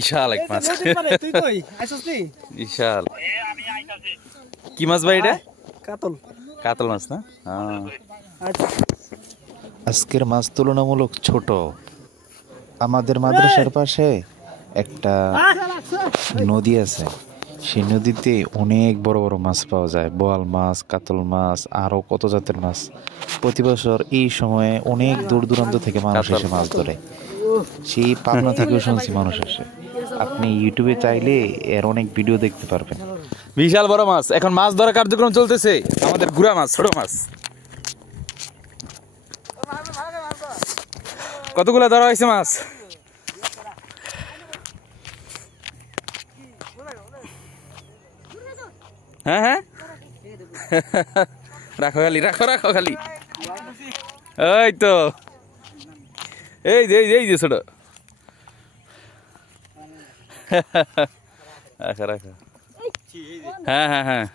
বিশাল এক মাছ বিশাল কি মাছ ভাই এটা কাতল কাতল মাছ না আজকের মাছ তুলনামূলক ছোট। আমাদের মাদ্রাসার পাশে একটা নদী আছে, সেই নদীতে অনেক বড় বড় মাছ পাওয়া যায়, বোয়াল মাছ, কাতল মাছ, আরো কত জাতের মাছ। প্রতি বছর এই সময়ে অনেক দূর দূরান্ত থেকে মানুষ এসে মাছ ধরে। সেই পাবনা থেকেও শুনছি মানুষ আসে। আপনি ইউটিউবে চাইলে এর অনেক ভিডিও দেখতে পারবেন। বিশাল বড় মাছ। এখন মাছ ধরা কার্যক্রম চলতেছে। আমাদের গুড়া মাছ, ছোট মাছ। কতগুলা ধরা হয়েছে মাছ? হ্যাঁ হ্যাঁ রাখো খালি, রাখো রাখো খালি। এই তো এই যে এই যে ছোট। রাখো রাখো। হ্যাঁ হ্যাঁ হ্যাঁ